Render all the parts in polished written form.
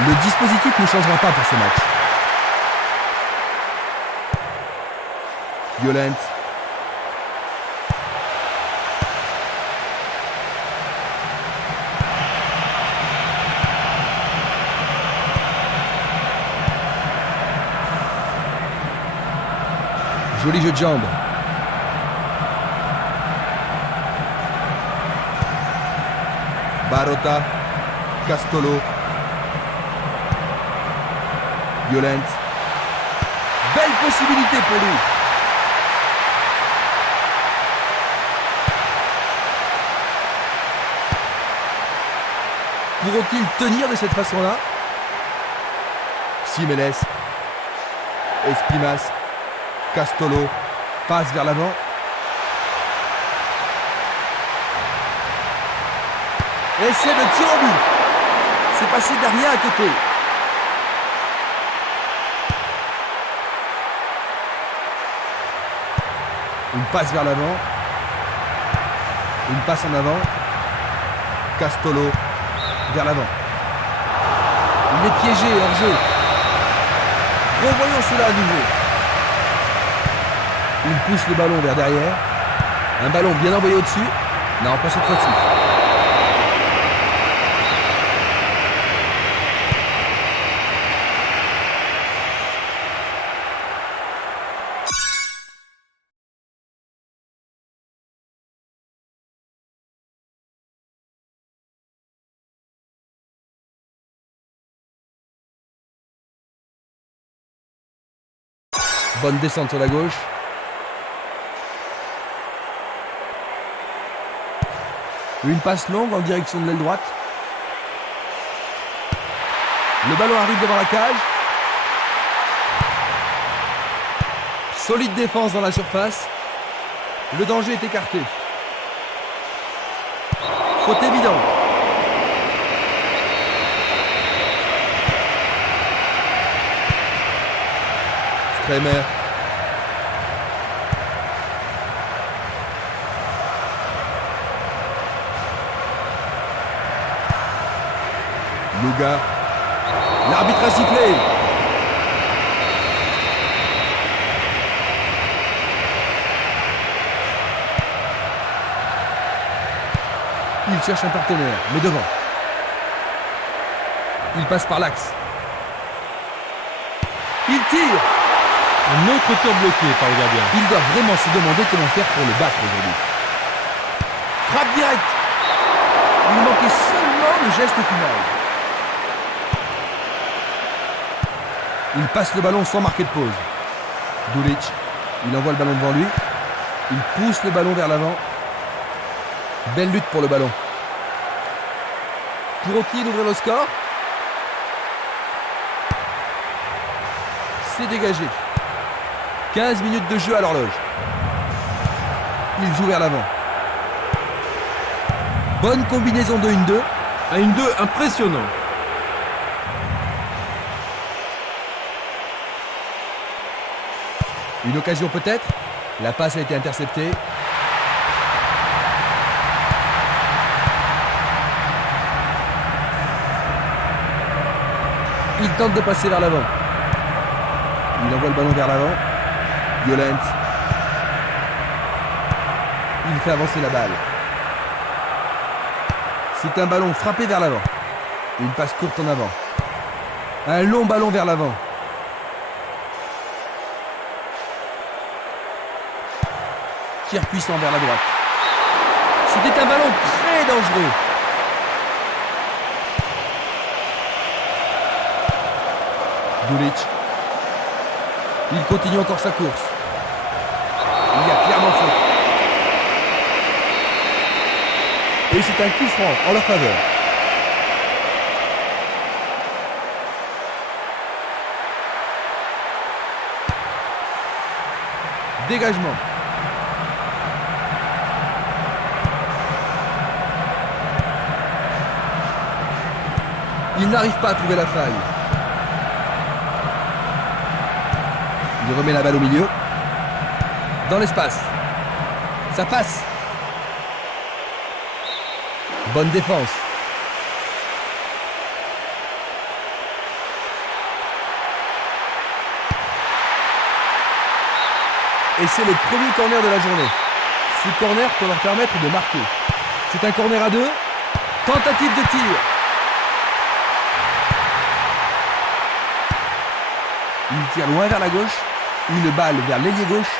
Le dispositif ne changera pas pour ce match. Violent. Joli jeu de jambes. Barota. Castolo. Violent. Belle possibilité pour lui. Pourront-ils tenir de cette façon-là? Simeles. Espimas. Castolo. Passe vers l'avant. Essai de tir au but. C'est passé derrière à côté. Une passe vers l'avant. Une passe en avant. Castolo vers l'avant. Il est piégé hors jeu. Revoyons cela à nouveau. Il pousse le ballon vers derrière. Un ballon bien envoyé au-dessus. Non, pas cette fois-ci. Bonne descente sur la gauche. Une passe longue en direction de l'aile droite. Le ballon arrive devant la cage. Solide défense dans la surface. Le danger est écarté. Faute évidente. Kremer. Luga. L'arbitre a sifflé. Il cherche un partenaire, mais devant. Il passe par l'axe. Il tire. Un autre tir bloqué par le gardien. Il doit vraiment se demander comment faire pour le battre aujourd'hui. Frappe directe. Il manquait seulement le geste final. Il passe le ballon sans marquer de pause. Dulic, il envoie le ballon devant lui. Il pousse le ballon vers l'avant. Belle lutte pour le ballon. Pourront-ils ouvrir le score? C'est dégagé. 15 minutes de jeu à l'horloge. Il joue vers l'avant. Bonne combinaison de 1-2. Un 1-2 impressionnant. Une occasion peut-être. La passe a été interceptée. Il tente de passer vers l'avant. Il envoie le ballon vers l'avant. Violent. Il fait avancer la balle. C'est un ballon frappé vers l'avant. Une passe courte en avant. Un long ballon vers l'avant. Tir puissant vers la droite. C'était un ballon très dangereux. Dulic. Il continue encore sa course. Il y a clairement faute. Et c'est un coup franc en leur faveur. Dégagement. Il n'arrive pas à trouver la faille. Il remet la balle au milieu. Dans l'espace. Ça passe. Bonne défense. et c'est le premier corner de la journée. Ce corner peut leur permettre de marquer. C'est un corner à 2. Tentative de tir. Il tire loin vers la gauche. Une balle vers l'ailier gauche.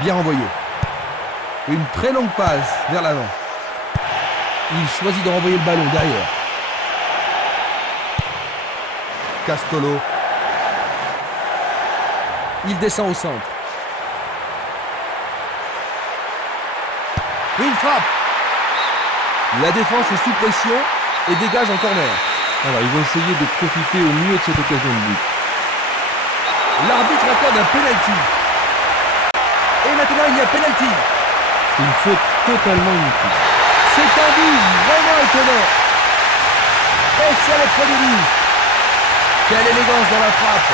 Bien renvoyé. Une très longue passe vers l'avant. Il choisit de renvoyer le ballon derrière. Castolo. Il descend au centre. Une frappe. La défense est sous pression et dégage en corner. Alors, ils vont essayer de profiter au mieux de cette occasion de but. L'arbitre accorde un penalty. Et maintenant, il y a penalty. C'est une faute totalement inutile. C'est un but vraiment étonnant. Et c'est le premier but. Quelle élégance dans la frappe.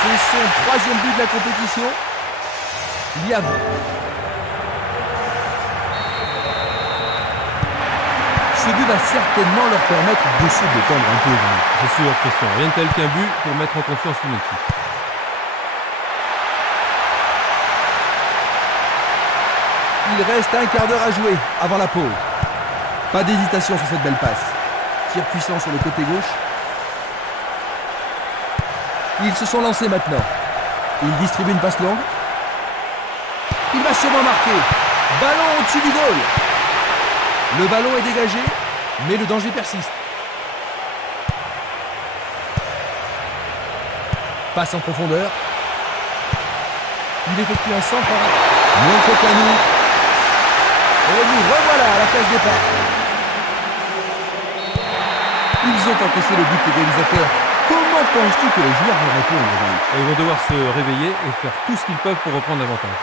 C'est son 3e but de la compétition. Il y a... Ce but va certainement leur permettre de se détendre un peu. C'est sûr, Christian. Rien de tel qu'un but pour mettre en confiance une équipe. Il reste un quart d'heure à jouer avant la pause. Pas d'hésitation sur cette belle passe. Tir puissant sur le côté gauche. Ils se sont lancés maintenant. Il distribue une passe longue. Il va sûrement marquer. Ballon au-dessus du goal. Le ballon est dégagé, mais le danger persiste. Passe en profondeur. Il effectue un centre en raté. Non Cocanou. Et nous revoilà à la case départ. Ils ont encaissé le but égalisateur. Comment penses-tu que les joueurs vont répondre aujourd'hui ? Ils vont devoir se réveiller et faire tout ce qu'ils peuvent pour reprendre l'avantage.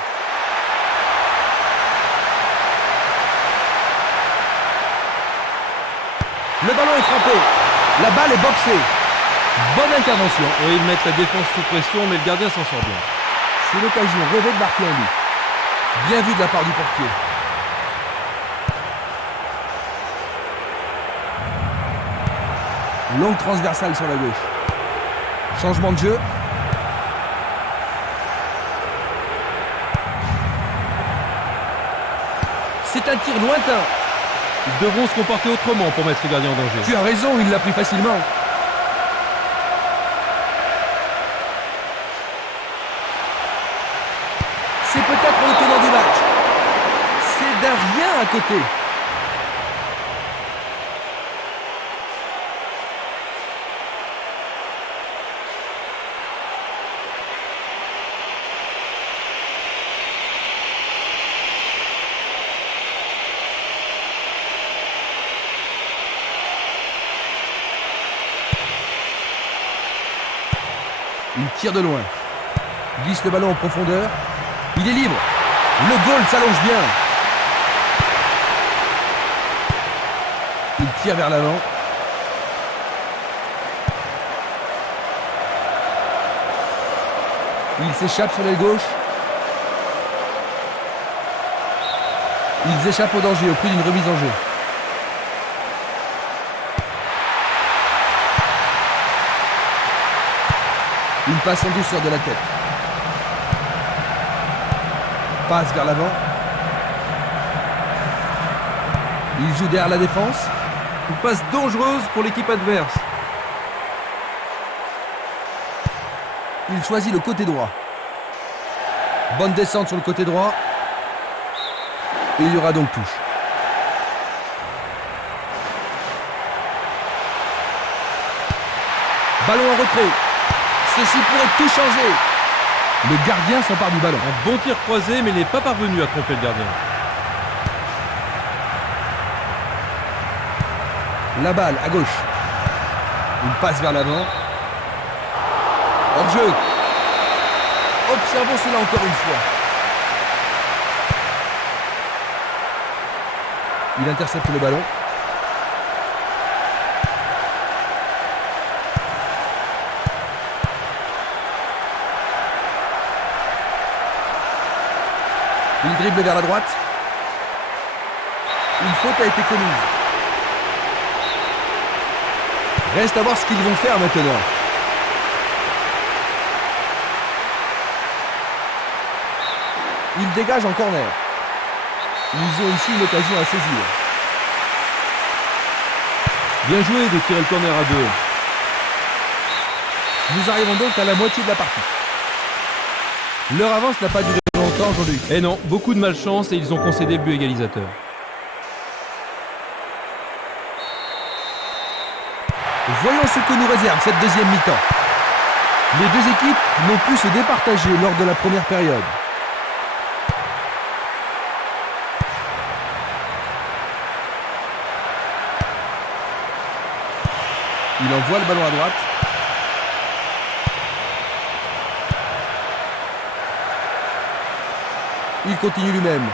Le ballon est frappé. La balle est boxée. Bonne intervention. Et ils mettent la défense sous pression, mais le gardien s'en sort bien. C'est l'occasion rêvée de marquer un but. Bien vu de la part du portier. Longue transversale sur la gauche. Changement de jeu. C'est un tir lointain. Ils devront se comporter autrement pour mettre ce gardien en danger. Tu as raison, il l'a pris facilement. C'est peut-être le tenant du match. C'est d'un rien à côté. Il tire de loin. Glisse le ballon en profondeur. Il est libre. Le goal s'allonge bien. Il tire vers l'avant. Il s'échappe sur l'aile gauche. Ils échappent au danger au prix d'une remise en jeu. Une passe en douceur de la tête. Passe vers l'avant. Il joue derrière la défense. Une passe dangereuse pour l'équipe adverse. Il choisit le côté droit. Bonne descente sur le côté droit. Et il y aura donc touche. Ballon en retrait. Ceci pourrait tout changer. Le gardien s'empare du ballon. Un bon tir croisé, mais il n'est pas parvenu à tromper le gardien. La balle à gauche. Une passe vers l'avant. Hors jeu. Observons cela encore une fois. Il intercepte le ballon. Il dribble vers la droite. Une faute a été commise. Reste à voir ce qu'ils vont faire maintenant. Il dégage en corner. Ils ont ici une occasion à saisir. Bien joué de tirer le corner à 2. Nous arrivons donc à la moitié de la partie. Leur avance n'a pas duré longtemps, Jean-Luc. Eh non, beaucoup de malchance et ils ont concédé le but égalisateur. Voyons ce que nous réserve cette deuxième mi-temps. Les deux équipes n'ont pu se départager lors de la première période. Il envoie le ballon à droite. Il continue lui-même.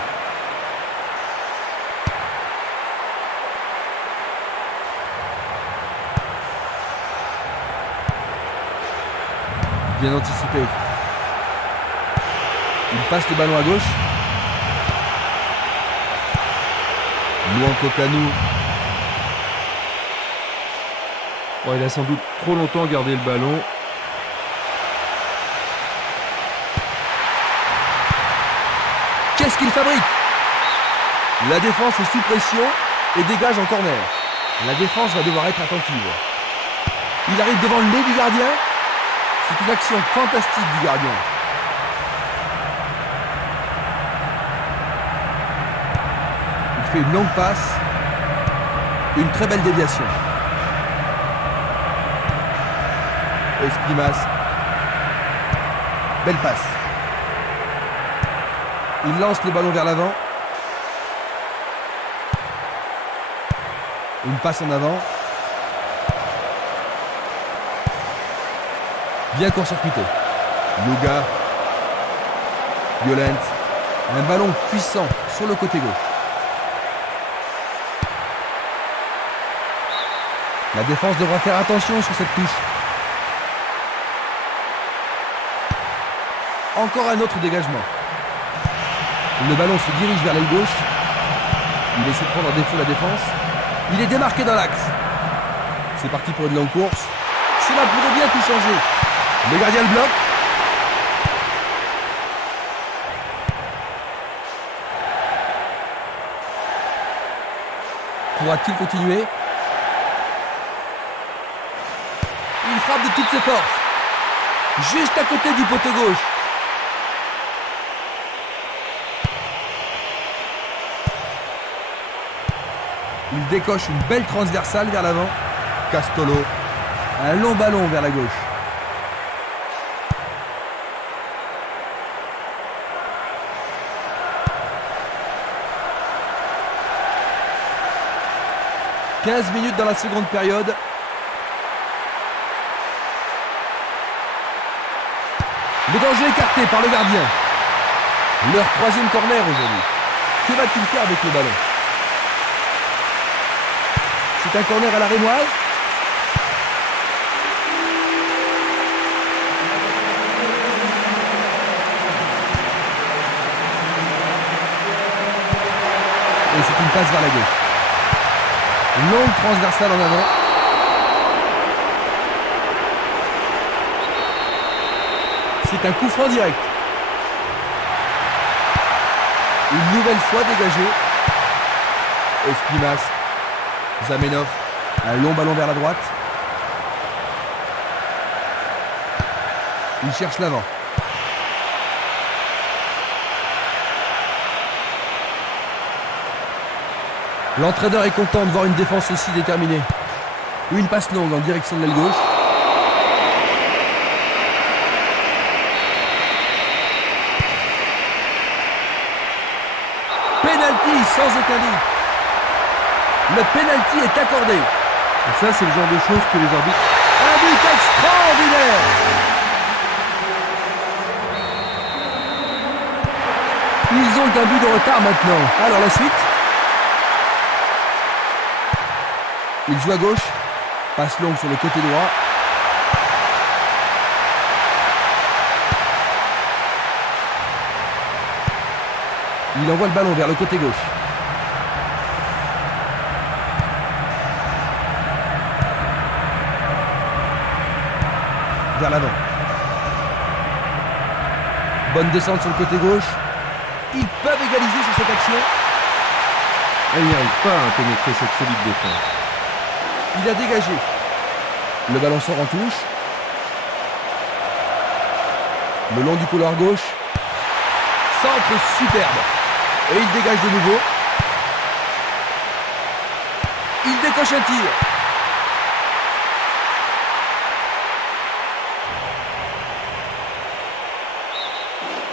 Bien anticipé. Il passe le ballon à gauche. Luanco Kanu. Oh, il a sans doute trop longtemps gardé le ballon. Qu'est-ce qu'il fabrique? La défense est sous pression et dégage en corner. La défense va devoir être attentive. Il arrive devant le nez du gardien. C'est une action fantastique du gardien. Il fait une longue passe. Une très belle déviation. Esprimas. Belle passe. Il lance le ballon vers l'avant. Une passe en avant. Bien court-circuité. Luga. Violent. Un ballon puissant sur le côté gauche. La défense devra faire attention sur cette touche. Encore un autre dégagement. Le ballon se dirige vers l'aile gauche. Il essaie de prendre en défaut la défense. Il est démarqué dans l'axe. C'est parti pour une longue course. Cela pourrait bien tout changer. Le gardien le bloque. Pourra-t-il continuer? Il frappe de toutes ses forces. Juste à côté du poteau gauche. Il décoche une belle transversale vers l'avant. Castolo. Un long ballon vers la gauche. « 15 minutes dans la seconde période. Le danger écarté par le gardien. Leur troisième corner aujourd'hui. Que va-t-il faire avec le ballon? C'est un corner à la rémoise. Et c'est une passe vers la gauche. Une longue transversale en avant. C'est un coup franc direct. Une nouvelle fois dégagé. Esprimas. Zamenhof. Un long ballon vers la droite. Il cherche l'avant. L'entraîneur est content de voir une défense aussi déterminée. Une passe longue en direction de l'aile gauche. Penalty sans aucun doute. Le penalty est accordé. Et ça, c'est le genre de choses que les arbitres... Un but extraordinaire. Ils ont un but de retard maintenant. Alors la suite. Il joue à gauche. Passe longue sur le côté droit. Il envoie le ballon vers le côté gauche. Vers l'avant. Bonne descente sur le côté gauche. Ils peuvent égaliser sur cette action. Elle n'y arrive pas à pénétrer cette solide défense. Il a dégagé. Le ballon sort en touche. Le long du couloir gauche. Centre superbe. Et il dégage de nouveau. Il décoche un tir.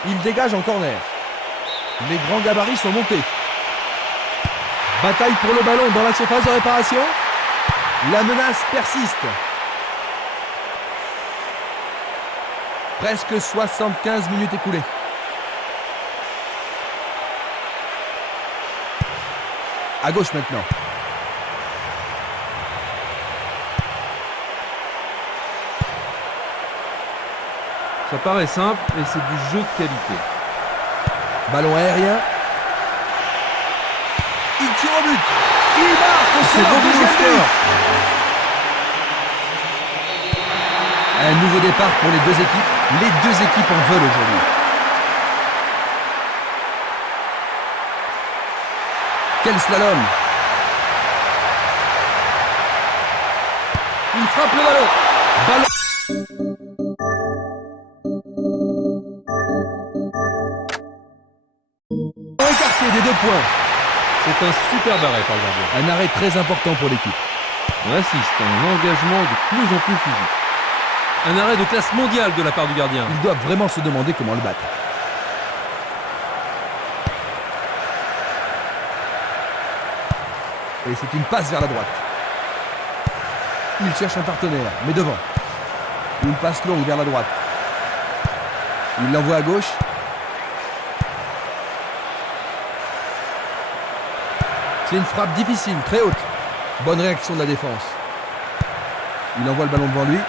Il dégage en corner. Les grands gabarits sont montés. Bataille pour le ballon dans la surface de réparation. La menace persiste. Presque 75 minutes écoulées. À gauche maintenant. Ça paraît simple, mais c'est du jeu de qualité. Ballon aérien. Il tire au but. Il marque. C'est bon deuxième score. but. Un nouveau départ pour les deux équipes. Les deux équipes en veulent aujourd'hui. Quel slalom. Il frappe le ballon. Ballon. Écarté des 2 points. C'est un superbe arrêt par le gardien. Un arrêt très important pour l'équipe. On assiste à un engagement de plus en plus physique. Un arrêt de classe mondiale de la part du gardien. Ils doivent vraiment se demander comment le battre. Et c'est une passe vers la droite. Il cherche un partenaire, mais devant. Une passe longue vers la droite. Il l'envoie à gauche. C'est une frappe difficile, très haute. Bonne réaction de la défense. Il envoie le ballon devant lui.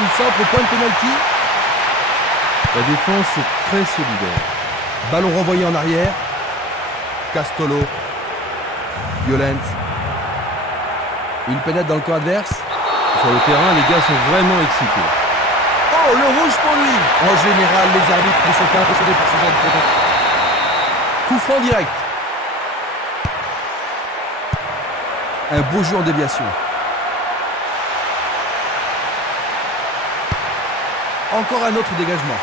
Il centre au point de pénalty. La défense est très solidaire. Ballon renvoyé en arrière. Castolo. Violence. Il pénètre dans le camp adverse. Sur le terrain, les gars sont vraiment excités. Oh, le rouge pour lui. En général, les arbitres ne sont pas impressionnés pour ce genre de protection. Coup franc direct. Un beau jeu en déviation. Encore un autre dégagement.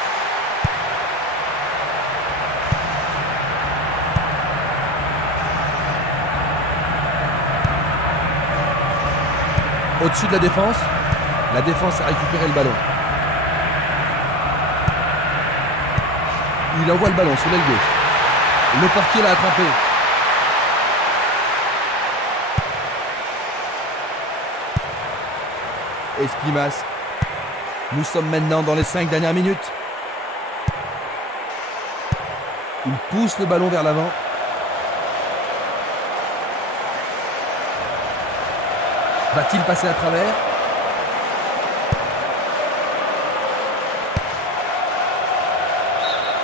Au-dessus de la défense a récupéré le ballon. Il envoie le ballon sur l'aile gauche. Le portier l'a attrapé. Esquimas. Nous sommes maintenant dans les 5 dernières minutes. Il pousse le ballon vers l'avant. Va-t-il passer à travers?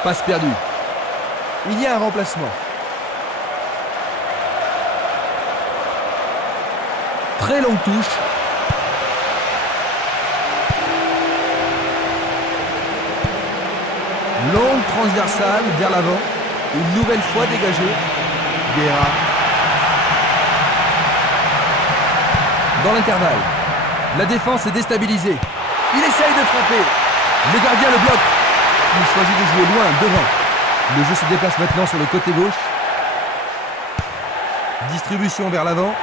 Passe perdue. Il y a un remplacement. Très longue touche. Longue transversale vers l'avant. Une nouvelle fois dégagée. Guerra. Dans l'intervalle, la défense est déstabilisée. Il essaye de frapper. Le gardien le bloque. Il choisit de jouer loin, devant. Le jeu se déplace maintenant sur le côté gauche. Distribution vers l'avant.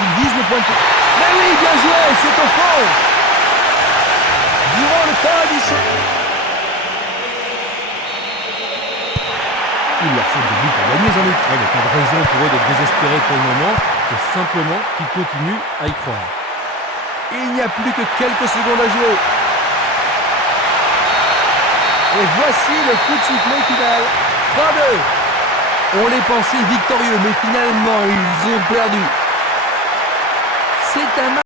Il vise le point de... Mais oui, bien joué, c'est au fond. Durant le temps additionnel. Il leur faut des buts pour gagner, Jean-Luc. Il n'y a pas de raison pour eux d'être désespérés pour le moment. C'est simplement qu'ils continuent à y croire. Il n'y a plus que quelques secondes à jouer. Et voici le coup de sifflet final. 3-2. On les pensait victorieux, mais finalement, ils ont perdu. C'est un match.